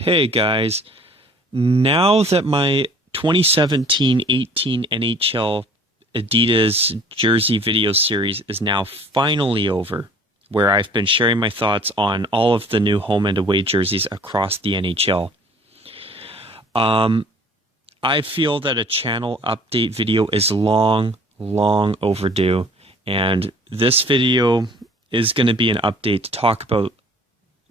Hey guys, now that my 2017-18 NHL Adidas jersey video series is now finally over, where I've been sharing my thoughts on all of the new home and away jerseys across the NHL. I feel that a channel update video is long overdue, and this video is going to be an update to talk about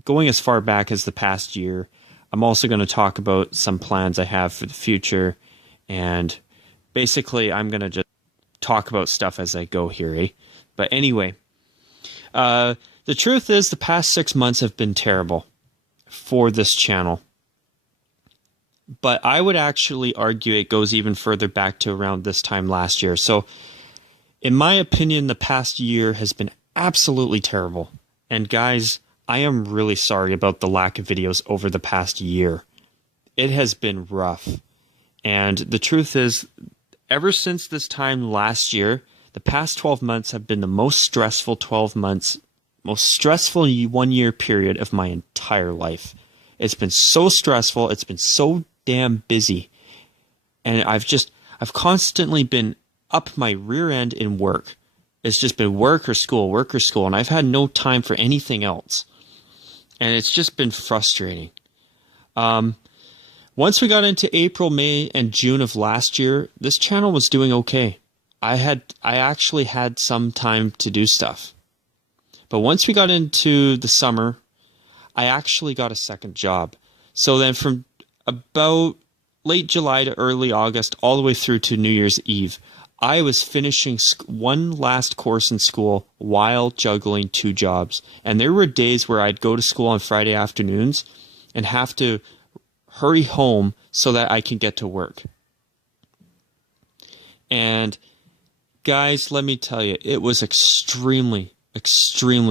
going as far back as the past year. I'm also going to talk about some plans I have for the future, and basically I'm going to just talk about stuff as I go here, eh? But anyway, the truth is the past 6 months have been terrible for this channel. But I would actually argue it goes even further back to around this time last year. So, in my opinion, the past year has been absolutely terrible. And guys, I am really sorry about the lack of videos over the past year. It has been rough. And the truth is, ever since this time last year, the past 12 months have been the most stressful 12 months, most stressful 1 year period of my entire life. It's been so stressful. It's been so damn busy. And I've constantly been up my rear end in work. It's just been work or school, and I've had no time for anything else. And it's just been frustrating. Once we got into April, May, and June of last year, this channel was doing okay. I actually had some time to do stuff. But once we got into the summer, I actually got a second job. So then from about late July to early August, all the way through to New Year's Eve, I was finishing one last course in school while juggling 2 jobs. And there were days where I'd go to school on Friday afternoons and have to hurry home so that I can get to work. And guys, let me tell you, it was extremely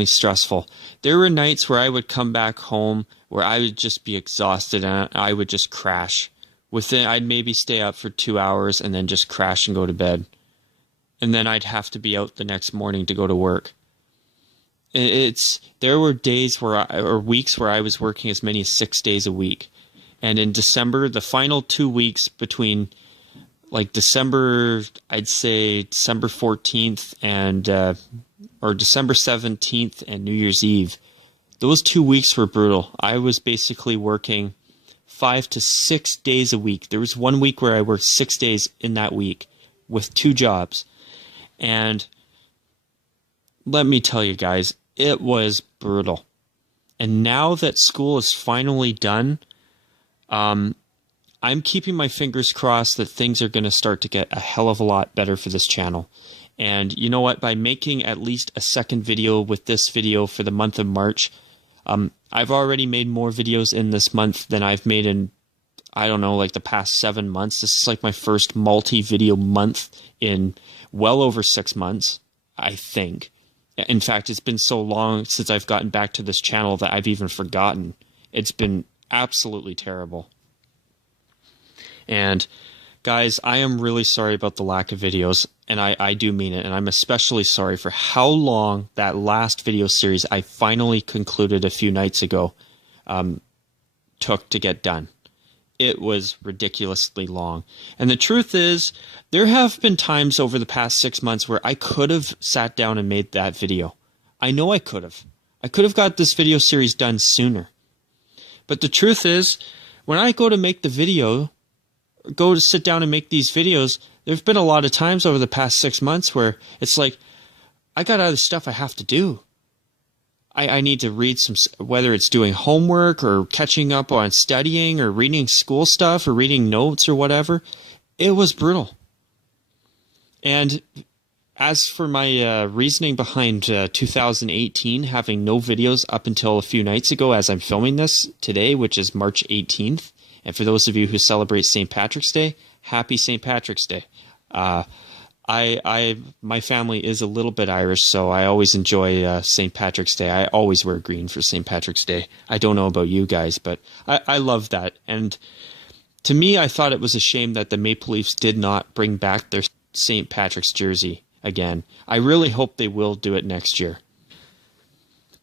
stressful. There were nights where I would come back home where I would just be exhausted and I would just crash. I'd maybe stay up for 2 hours and then just crash and go to bed. And then I'd have to be out the next morning to go to work. There were days or weeks where I was working as many as 6 days a week. And in December, the final 2 weeks between December, I'd say December 14th or December 17th and New Year's Eve, those 2 weeks were brutal. I was basically working 5 to 6 days a week. There was 1 week where I worked 6 days in that week with 2 jobs. And let me tell you guys, it was brutal. And now that school is finally done, I'm keeping my fingers crossed that things are going to start to get a hell of a lot better for this channel. And you know what? By making at least a second video with this video for the month of March, I've already made more videos in this month than I've made in, I don't know, the past 7 months. This is my first multi-video month in well over 6 months, I think. In fact, it's been so long since I've gotten back to this channel that I've even forgotten. It's been absolutely terrible. And guys, I am really sorry about the lack of videos, and I do mean it, and I'm especially sorry for how long that last video series I finally concluded a few nights ago took to get done. It was ridiculously long. And the truth is, there have been times over the past 6 months where I could have sat down and made that video. I know I could have. I could have got this video series done sooner. But the truth is, when I go to make the video, go to sit down and make these videos, there've been a lot of times over the past 6 months where it's I got other stuff I have to do. I need to read whether it's doing homework or catching up on studying or reading school stuff or reading notes or whatever. It was brutal. And as for my reasoning behind 2018 having no videos up until a few nights ago as I'm filming this today, which is March 18th, and for those of you who celebrate St. Patrick's Day, happy St. Patrick's Day. My family is a little bit Irish, so I always enjoy St. Patrick's Day. I always wear green for St. Patrick's Day. I don't know about you guys, but I love that. And to me, I thought it was a shame that the Maple Leafs did not bring back their St. Patrick's jersey again. I really hope they will do it next year.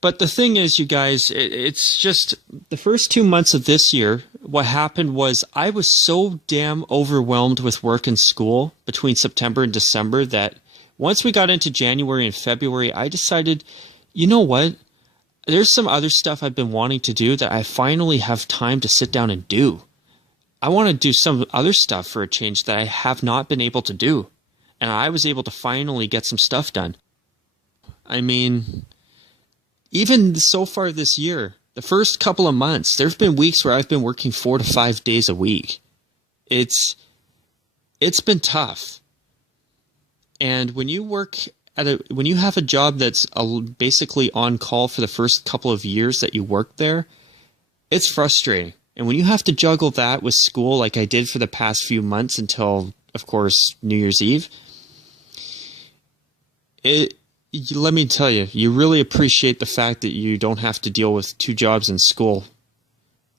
But the thing is, you guys, it's just the first 2 months of this year, what happened was I was so damn overwhelmed with work and school between September and December that once we got into January and February, I decided, you know what? There's some other stuff I've been wanting to do that I finally have time to sit down and do. I want to do some other stuff for a change that I have not been able to do. And I was able to finally get some stuff done. I mean, even so far this year, the first couple of months, there's been weeks where I've been working 4 to 5 days a week. It's been tough. And when you work when you have a job that's basically on call for the first couple of years that you work there, it's frustrating. And when you have to juggle that with school like I did for the past few months until, of course, New Year's Eve, let me tell you, you really appreciate the fact that you don't have to deal with 2 jobs in school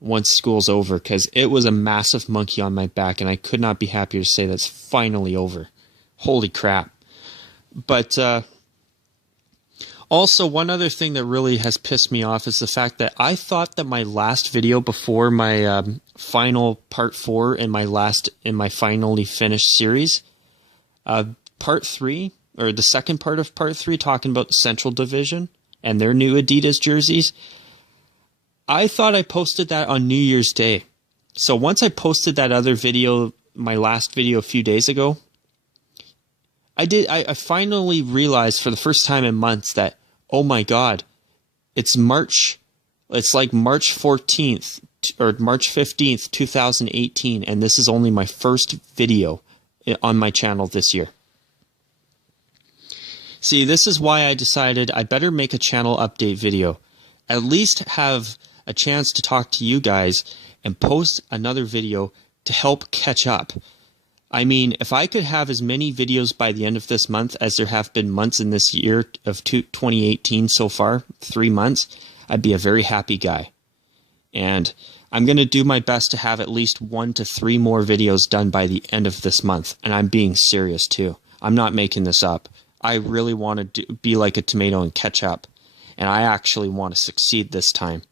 once school's over, because it was a massive monkey on my back, and I could not be happier to say that's finally over. Holy crap. But also, one other thing that really has pissed me off is the fact that I thought that my last video before my final part 4 in my finally finished series, part 3, or the second part of part 3, talking about the Central Division and their new Adidas jerseys, I thought I posted that on New Year's Day. So once I posted that other video, my last video a few days ago, I finally realized for the first time in months that, oh my God, it's like March 14th or March 15th, 2018, and this is only my first video on my channel this year. See, this is why I decided I better make a channel update video. At least have a chance to talk to you guys and post another video to help catch up. I mean, if I could have as many videos by the end of this month as there have been months in this year of 2018 so far, 3 months, I'd be a very happy guy. And I'm going to do my best to have at least 1 to 3 more videos done by the end of this month. And I'm being serious too. I'm not making this up. I really want to be like a tomato and catch up. And I actually want to succeed this time.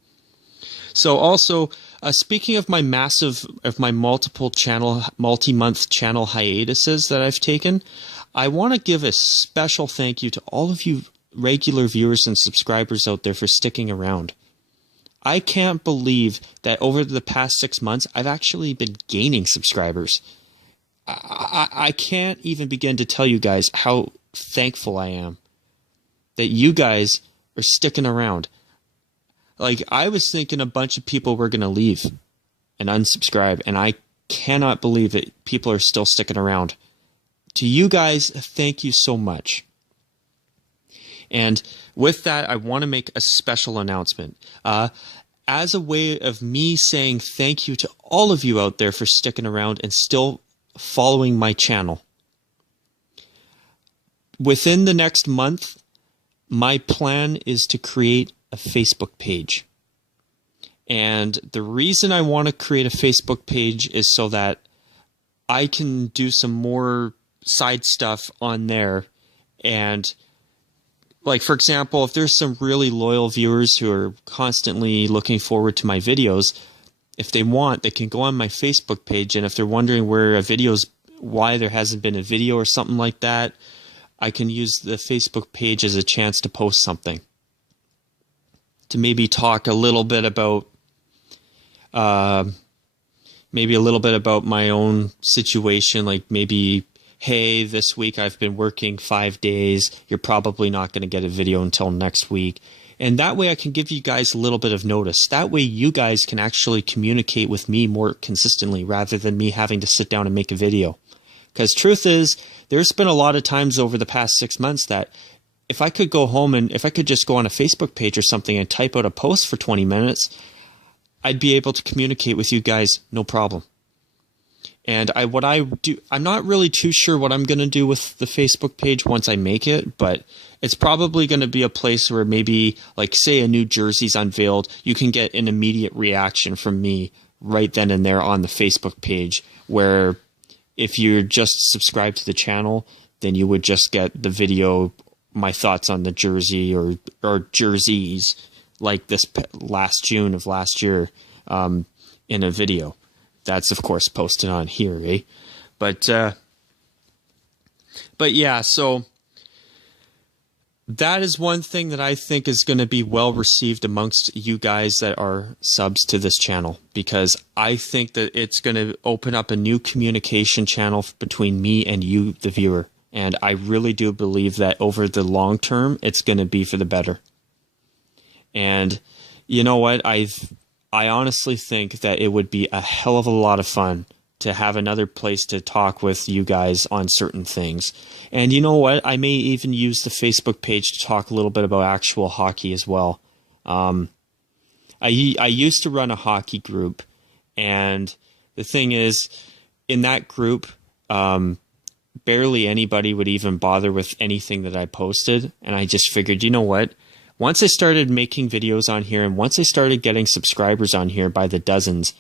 So also, speaking of my multi-month channel hiatuses that I've taken, I want to give a special thank you to all of you regular viewers and subscribers out there for sticking around. I can't believe that over the past 6 months, I've actually been gaining subscribers. I can't even begin to tell you guys how thankful I am that you guys are sticking around. Like, I was thinking a bunch of people were going to leave and unsubscribe, and I cannot believe that people are still sticking around. To you guys, thank you so much. And with that, I want to make a special announcement. As a way of me saying thank you to all of you out there for sticking around and still following my channel. Within the next month, my plan is to create a Facebook page. And the reason I want to create a Facebook page is so that I can do some more side stuff on there. And like, for example, if there's some really loyal viewers who are constantly looking forward to my videos, if they want, they can go on my Facebook page. And if they're wondering why there hasn't been a video or something like that, I can use the Facebook page as a chance to post something. To maybe talk a little bit about my own situation, like maybe, hey, this week I've been working 5 days, you're probably not going to get a video until next week. And that way I can give you guys a little bit of notice. That way you guys can actually communicate with me more consistently rather than me having to sit down and make a video. Because truth is, there's been a lot of times over the past 6 months that if I could go home and if I could just go on a Facebook page or something and type out a post for 20 minutes, I'd be able to communicate with you guys no problem. And I'm not really too sure what I'm going to do with the Facebook page once I make it, but it's probably going to be a place where maybe, like, say a new jersey's unveiled, you can get an immediate reaction from me right then and there on the Facebook page, where if you're just subscribed to the channel, then you would just get the video my thoughts on the jersey or jerseys like this last June of last year in a video. That's, of course, posted on here, eh? But yeah, so that is one thing that I think is going to be well received amongst you guys that are subs to this channel, because I think that it's going to open up a new communication channel between me and you, the viewer. And I really do believe that over the long term, it's going to be for the better. And you know what? I honestly think that it would be a hell of a lot of fun to have another place to talk with you guys on certain things. And you know what? I may even use the Facebook page to talk a little bit about actual hockey as well. I used to run a hockey group, and the thing is, in that group, barely anybody would even bother with anything that I posted. And I just figured, you know what? Once I started making videos on here, and once I started getting subscribers on here by the dozens,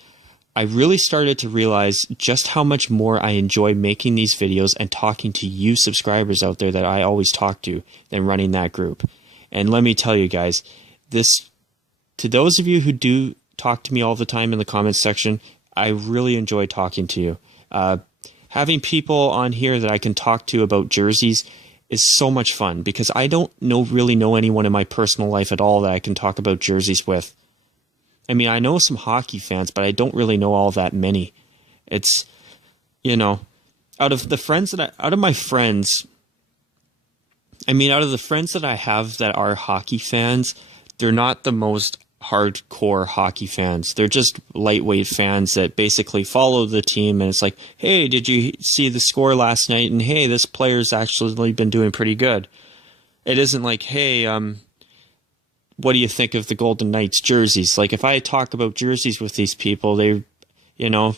I really started to realize just how much more I enjoy making these videos and talking to you subscribers out there that I always talk to than running that group. And let me tell you guys, to those of you who do talk to me all the time in the comments section, I really enjoy talking to you. Having people on here that I can talk to about jerseys is so much fun, because I don't really know anyone in my personal life at all that I can talk about jerseys with. I mean, I know some hockey fans, but I don't really know all that many. It's, you know, out of the friends that I have that are hockey fans, they're not the most hardcore hockey fans. They're just lightweight fans that basically follow the team, and it's like, hey, did you see the score last night? And hey, this player's actually been doing pretty good. It isn't like, hey, what do you think of the Golden Knights jerseys? Like, if I talk about jerseys with these people, they don't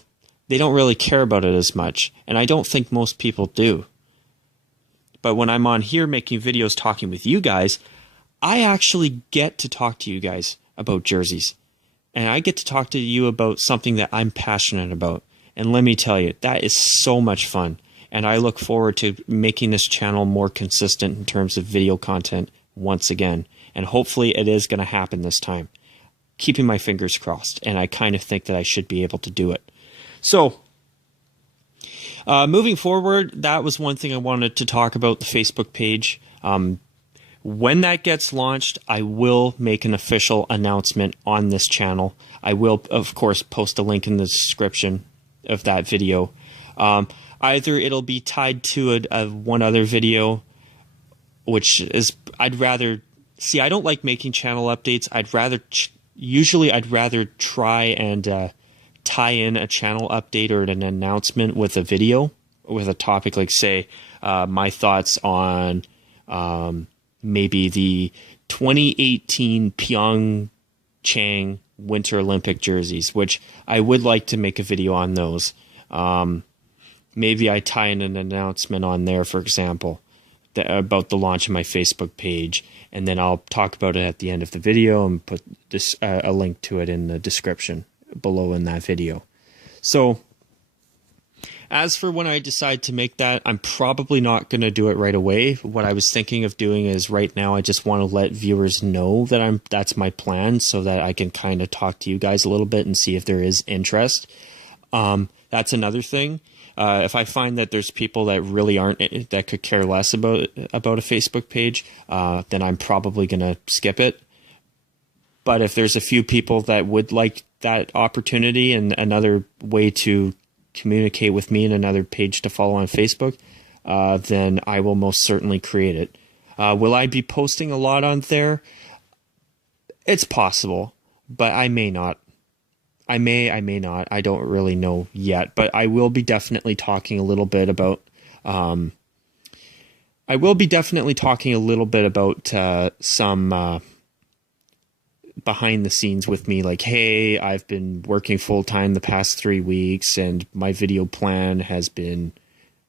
really care about it as much. And I don't think most people do. But when I'm on here making videos talking with you guys, I actually get to talk to you guys about jerseys. And I get to talk to you about something that I'm passionate about. And let me tell you, that is so much fun. And I look forward to making this channel more consistent in terms of video content once again. And hopefully it is going to happen this time. Keeping my fingers crossed. And I kind of think that I should be able to do it. So, moving forward, that was one thing I wanted to talk about, the Facebook page. When that gets launched, I will make an official announcement on this channel. I will, of course, post a link in the description of that video. Either it'll be tied to one other video, which is, I'd rather... See, I don't like making channel updates. I'd rather try and tie in a channel update or an announcement with a video, with a topic like, say, my thoughts on maybe the 2018 Pyeongchang Winter Olympic jerseys, which I would like to make a video on those. Maybe I tie in an announcement on there, for example, about the launch of my Facebook page, and then I'll talk about it at the end of the video and put a link to it in the description below in that video. So, as for when I decide to make that, I'm probably not going to do it right away. What I was thinking of doing is, right now, I just want to let viewers know that that's my plan, so that I can kind of talk to you guys a little bit and see if there is interest. That's another thing. If I find that there's people that really that could care less about a Facebook page, then I'm probably going to skip it. But if there's a few people that would like that opportunity and another way to communicate with me and another page to follow on Facebook, then I will most certainly create it. Will I be posting a lot on there? It's possible, but I may not. I may not. I don't really know yet, but I will be definitely talking a little bit about. Some behind the scenes with me, like, hey, I've been working full time the past 3 weeks, and my video plan has been,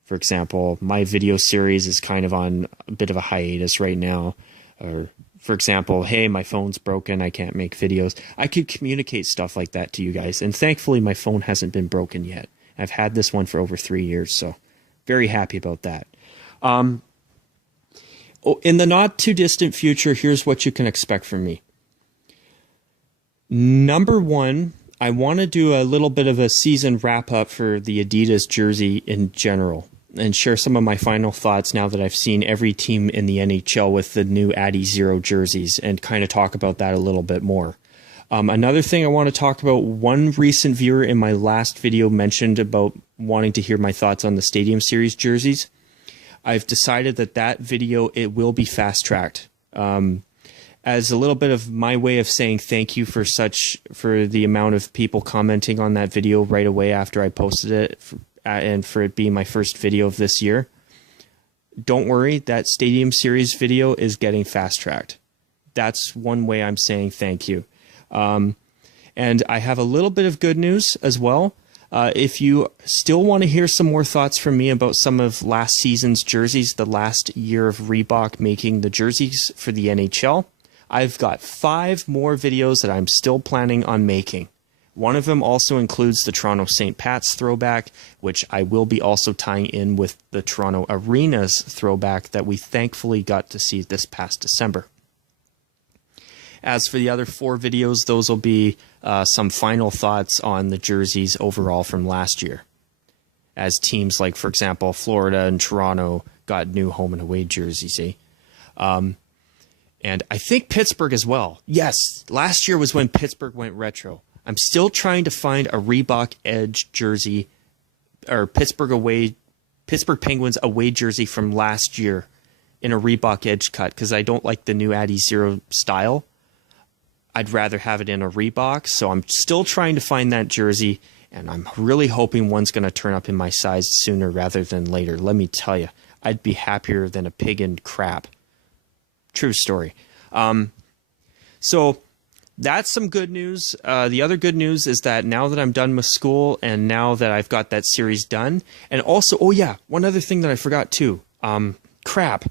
for example, my video series is kind of on a bit of a hiatus right now, or, for example, hey, my phone's broken, I can't make videos. I could communicate stuff like that to you guys, and thankfully my phone hasn't been broken yet. I've had this one for over 3 years, so very happy about that. in the not too distant future, here's what you can expect from me. Number one, I want to do a little bit of a season wrap up for the Adidas jersey in general and share some of my final thoughts now that I've seen every team in the NHL with the new Adi Zero jerseys, and kind of talk about that a little bit more. Another thing I want to talk about, one recent viewer in my last video mentioned about wanting to hear my thoughts on the Stadium Series jerseys. I've decided that video, it will be fast-tracked. As a little bit of my way of saying thank you for the amount of people commenting on that video right away after I posted it, and for it being my first video of this year. Don't worry, that Stadium Series video is getting fast-tracked. That's one way I'm saying thank you. And I have a little bit of good news as well. If you still want to hear some more thoughts from me about some of last season's jerseys, the last year of Reebok making the jerseys for the NHL, I've got 5 more videos that I'm still planning on making. One of them also includes the Toronto St. Pat's throwback, which I will be also tying in with the Toronto Arenas throwback that we thankfully got to see this past December. As for the other 4 videos, those will be some final thoughts on the jerseys overall from last year. As teams like, for example, Florida and Toronto got new home and away jerseys. And I think Pittsburgh as well. Yes, last year was when Pittsburgh went retro. I'm still trying to find a Reebok Edge jersey, or Pittsburgh Penguins away jersey from last year in a Reebok Edge cut, because I don't like the new Adi Zero style. I'd rather have it in a Reebok, so I'm still trying to find that jersey, and I'm really hoping one's going to turn up in my size sooner rather than later. Let me tell you, I'd be happier than a pig in crap. True story. So that's some good news. The other good news is that now that I'm done with school and now that I've got that series done, and also, oh yeah, one other thing that I forgot too. Crap.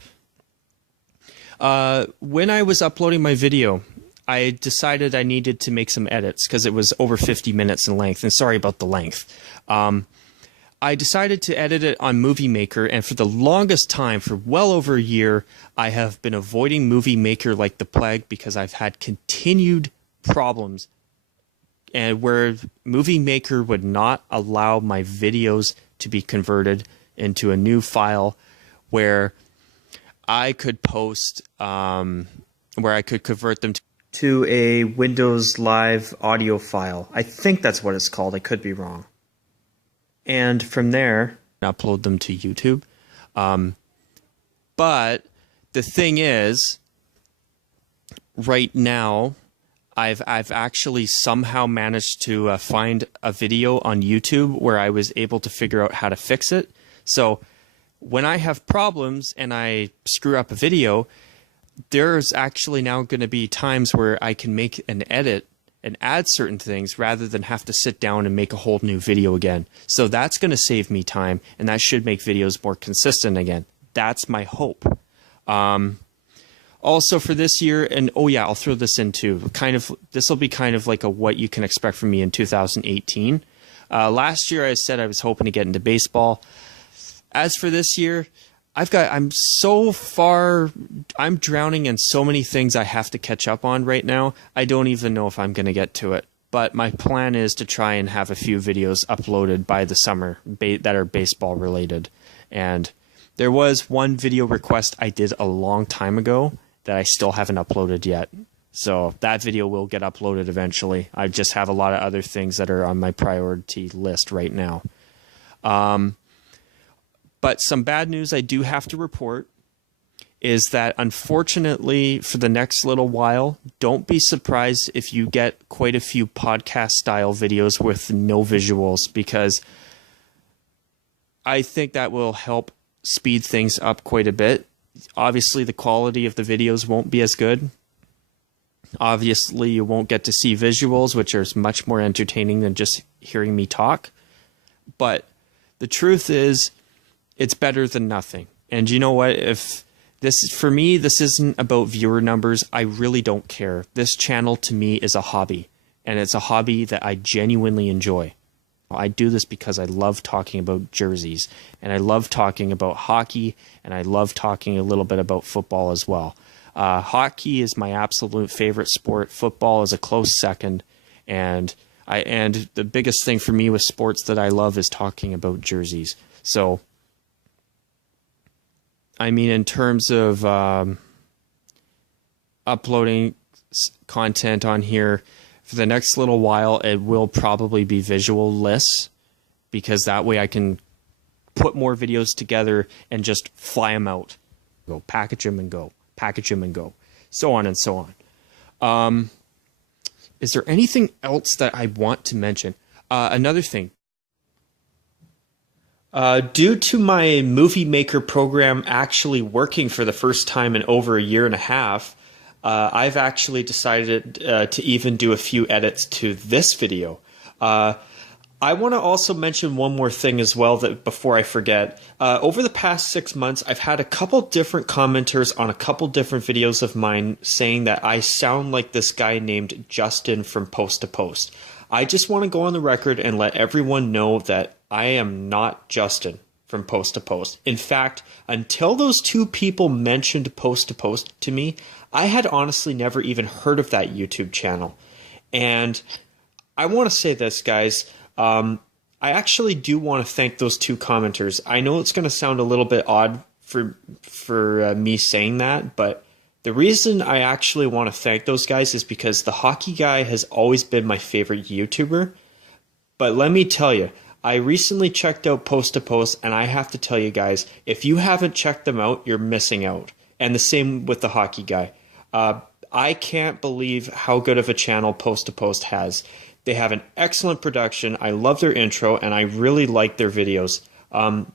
When I was uploading my video, I decided I needed to make some edits because it was over 50 minutes in length, and sorry about the length. I decided to edit it on Movie Maker, and for the longest time, for well over a year, I have been avoiding Movie Maker like the plague because I've had continued problems and where Movie Maker would not allow my videos to be converted into a new file where I could post, where I could convert them to a Windows Live audio file. I think that's what it's called. I could be wrong. And from there, upload them to YouTube. But the thing is, right now, I've actually somehow managed to find a video on YouTube where I was able to figure out how to fix it. So when I have problems and I screw up a video, there's actually now going to be times where I can make an edit and add certain things rather than have to sit down and make a whole new video again. So that's going to save me time, and that should make videos more consistent again. That's my hope. Also for this year, and oh yeah, I'll throw this in too. This will be kind of like a what you can expect from me in 2018. Last year I said I was hoping to get into baseball. As for this year, I'm drowning in so many things I have to catch up on right now. I don't even know if I'm going to get to it. But my plan is to try and have a few videos uploaded by the summer that are baseball related. And there was one video request I did a long time ago that I still haven't uploaded yet. So that video will get uploaded eventually. I just have a lot of other things that are on my priority list right now. But some bad news I do have to report is that, unfortunately, for the next little while, don't be surprised if you get quite a few podcast-style videos with no visuals, because I think that will help speed things up quite a bit. Obviously, the quality of the videos won't be as good. Obviously, you won't get to see visuals, which are much more entertaining than just hearing me talk. But the truth is, it's better than nothing. And you know what? For me, this isn't about viewer numbers. I really don't care. This channel to me is a hobby, and it's a hobby that I genuinely enjoy. I do this because I love talking about jerseys, and I love talking about hockey, and I love talking a little bit about football as well. Hockey is my absolute favorite sport. Football is a close second, and the biggest thing for me with sports that I love is talking about jerseys. So, I mean, in terms of uploading content on here, for the next little while, it will probably be visual-less, because that way I can put more videos together and just fly them out. Go package them and go, package them and go, so on and so on. Is there anything else that I want to mention? Another thing. Due to my Movie Maker program actually working for the first time in over a year and a half, I've actually decided to even do a few edits to this video. I want to also mention one more thing as well that before I forget. Over the past 6 months, I've had a couple different commenters on a couple different videos of mine saying that I sound like this guy named Justin from Post to Post. I just want to go on the record and let everyone know that I am not Justin from Post to Post. In fact, until those two people mentioned Post to Post to me, I had honestly never even heard of that YouTube channel. And I want to say this, guys. I actually do want to thank those two commenters. I know it's going to sound a little bit odd for me saying that, but the reason I actually want to thank those guys is because the hockey guy has always been my favorite YouTuber. But let me tell you, I recently checked out Post to Post, and I have to tell you guys, if you haven't checked them out, you're missing out. And the same with the hockey guy. I can't believe how good of a channel Post to Post has. They have an excellent production. I love their intro, and I really like their videos.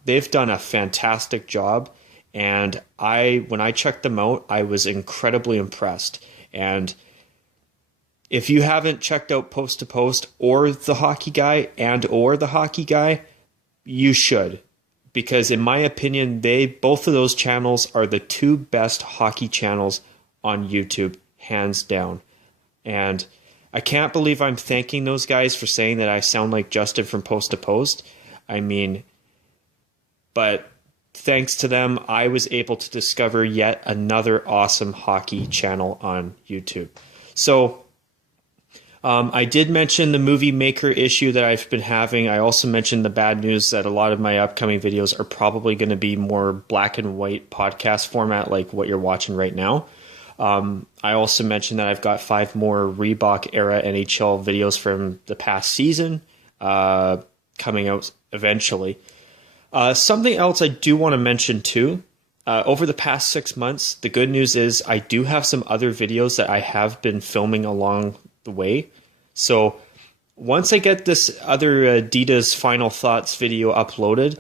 They've done a fantastic job, and when I checked them out, I was incredibly impressed. And if you haven't checked out Post to Post or the hockey guy or the hockey guy, you should. Because in my opinion, both of those channels are the two best hockey channels on YouTube, hands down. And I can't believe I'm thanking those guys for saying that I sound like Justin from Post to Post. I mean, but thanks to them, I was able to discover yet another awesome hockey channel on YouTube. So, I did mention the Movie Maker issue that I've been having. I also mentioned the bad news that a lot of my upcoming videos are probably going to be more black and white podcast format like what you're watching right now. I also mentioned that I've got 5 more Reebok era NHL videos from the past season coming out eventually. Something else I do want to mention too. Over the past 6 months, the good news is I do have some other videos that I have been filming along the way. So once I get this other Adidas Final Thoughts video uploaded,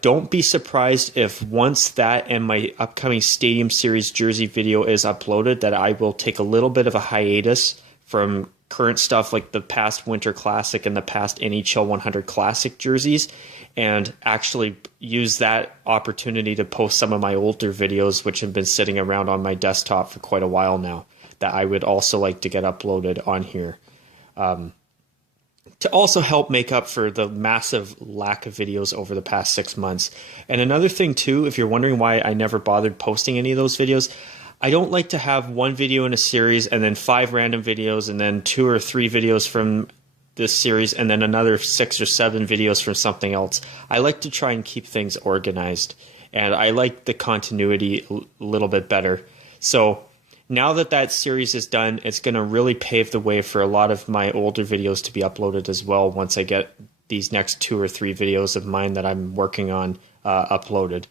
don't be surprised if once that and my upcoming Stadium Series jersey video is uploaded that I will take a little bit of a hiatus from current stuff like the past Winter Classic and the past NHL 100 Classic jerseys, and actually use that opportunity to post some of my older videos which have been sitting around on my desktop for quite a while now that I would also like to get uploaded on here. To also help make up for the massive lack of videos over the past 6 months. And another thing too, if you're wondering why I never bothered posting any of those videos, I don't like to have one video in a series and then 5 random videos and then 2 or 3 videos from this series and then another 6 or 7 videos from something else. I like to try and keep things organized, and I like the continuity a little bit better. So now that that series is done, it's going to really pave the way for a lot of my older videos to be uploaded as well once I get these next 2 or 3 videos of mine that I'm working on uploaded.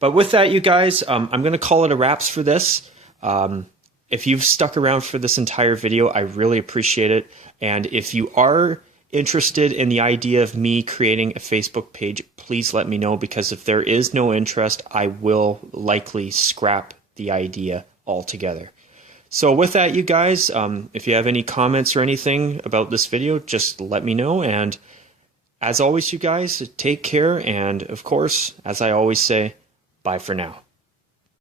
But with that, you guys, I'm going to call it a wraps for this. If you've stuck around for this entire video, I really appreciate it. And if you are interested in the idea of me creating a Facebook page, please let me know, because if there is no interest, I will likely scrap the idea altogether. So with that, you guys, if you have any comments or anything about this video, just let me know. And as always, you guys, take care. And of course, as I always say, bye for now.